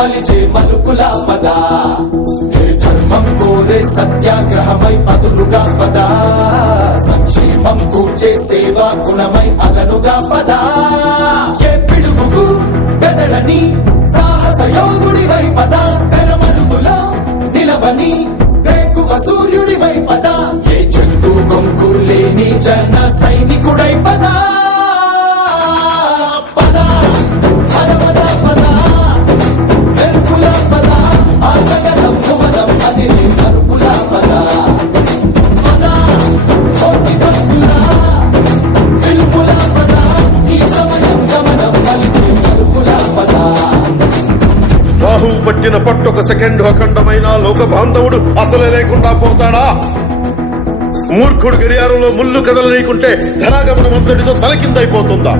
మలిచే మలుపుల పద, ఏ ధర్మం కోరే సత్యాగ్రహమై పదులుగా పద, సంక్షేమం కూర్చే సేవా గుణమై అదనుగా పద, ఏ పిడుగుకు బెదరని సాహస యోధుడివై పద, తెరమరుగులో నిలవని వేకువ సూర్యుడివై పద, ఏ చెట్టు కొంకు లేని జన సైనికుడై పద. రాహు పట్టిన పట్టొక సెకండ్ అఖండమైన లోక బాంధవుడు అసలే లేకుండా పోతాడా? మూర్ఖుడు గడియారంలో ముళ్ళు కదలనీకుంటే ధనాగమనం అంతటితో తలకిందైపోతుందా?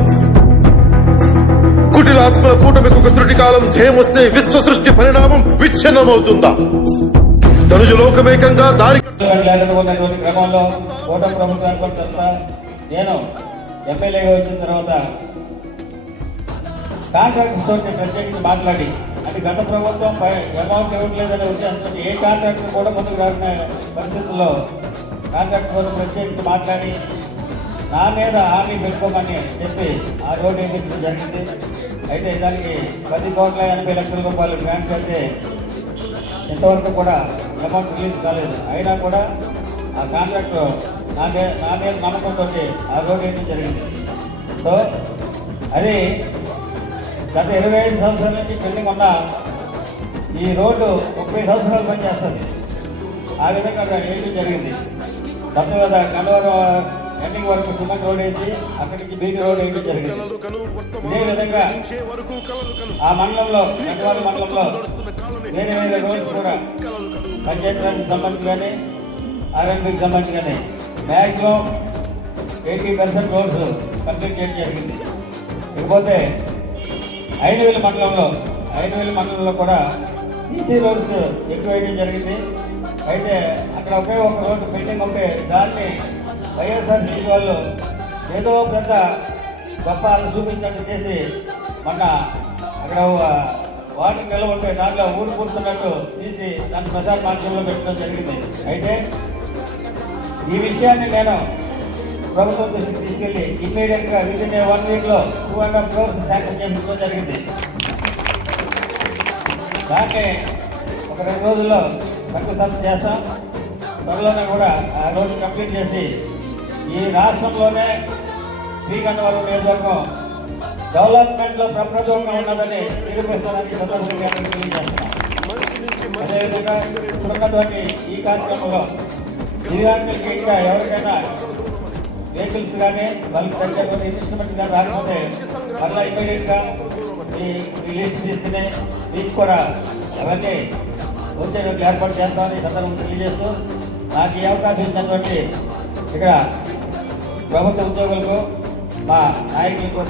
కుటిలాత్మల కూటమికి ఒక త్రుటి కాలం జయమొస్తే విశ్వ సృష్టి పరిణామం విచ్ఛిన్నమవుతుందా? ధనుజు లోకమేకంగా దారి క్రమంలో కూటమి ప్రభుత్వానికి నేను ఎమ్మెల్యేగా వచ్చిన తర్వాత కాంట్రాక్టర్స్ తోటి ప్రత్యేకించి మాట్లాడి, అంటే గత ప్రభుత్వం అమౌంట్ ఇవ్వట్లేదని ఉద్దేశంతో ఏ కాంట్రాక్టర్ కూడా ముందుకు రాసిన పరిస్థితుల్లో కాంట్రాక్టర్ కోసం ప్రత్యేకించి మాట్లాడి నా మీద హామీ పెట్టుకోమని చెప్పి ఆ రోడ్డు వేయించడం జరిగింది. అయితే దానికి 10,80,00,000 రూపాయలు గ్రాంట్ అయితే ఇంతవరకు కూడా అమౌంట్ రిలీజ్ కాలేదు. అయినా కూడా ఆ కాంట్రాక్టర్ నా మీద నమ్మకంతో ఆ రోడ్డు వేయడం జరిగింది. సో అది గత 25 సంవత్సరాల నుంచి పెండింగ్ ఉన్న ఈ రోడ్డు 30 సంవత్సరాలు పనిచేస్తుంది. ఆ విధంగా వేయడం జరిగింది. మొత్తం మీద కన్నవరం ఎండింగ్ వరకు సిమెంట్ రోడ్ వేసి అక్కడి నుంచి బీటీ రోడ్ వేయడం జరిగింది. ఇదే విధంగా ఆ మండలంలో గంగవారి మండలంలో వేరే వేరే రోడ్స్ కూడా పంచాయతీరాజ్కి సంబంధించి కానీ ఆర్ఎండ్కి సంబంధించి కానీ మ్యాక్సిమం 80% రోడ్స్ కంప్లీట్ చేయడం జరిగింది. ఇకపోతే 5,000 మండలంలో కూడా సీసీ రోడ్స్ ఎక్కువ వేయడం జరిగింది. అయితే అక్కడ ఒకే ఒక రోడ్డు పెండింగ్ ఉంటే దాన్ని వైఎస్ఆర్సీపీ వాళ్ళు ఏదో పెద్ద గొప్ప చూపించడం చేసి మొన్న అక్కడ వాటర్ నిల్వ ఉంటే దాంట్లో ఊరు కూర్చున్నట్టు తీసి దాన్ని ప్రసార మాధ్యమంలో పెట్టడం జరిగింది. అయితే ఈ విషయాన్ని నేను ప్రభుత్వం దృష్టికి తీసుకెళ్లి ఇమ్మీడియట్గా వితిన్ 1 వీక్లో 2.5 crores శాంక్షన్ చేయడం జరిగింది. దాన్ని ఒక 2 రోజుల్లో సక్సెస్ చేస్తాం. త్వరలోనే కూడా ఆ రోజు కంప్లీట్ చేసి ఈ రాష్ట్రంలోనే శ్రీగన్నవరం నియోజకవర్గం డెవలప్మెంట్లో ప్రప్రథమంగా ఉన్నదని నిరూపిస్తానని సందర్భంగా తెలియజేస్తున్నాం. అదేవిధంగా ఉన్నటువంటి ఈ కార్యక్రమంలో దివ్యాంగులకి ఇంకా ఎవరికైనా వెహికల్స్ కానీ వాళ్ళకి తగ్గటువంటి ఇన్స్ట్రుమెంట్ కానీ రాకపోతే మళ్ళీ ఇమీడియట్గా ఈ లిస్ట్ తీసుకుని మీకు కూడా అవన్నీ వచ్చేటట్లు ఏర్పాటు చేస్తామని సందర్భం తెలియజేస్తూ నాకు ఈ అవకాశం ఇచ్చినటువంటి ఇక్కడ ప్రభుత్వ ఉద్యోగులకు మా నాయకులకు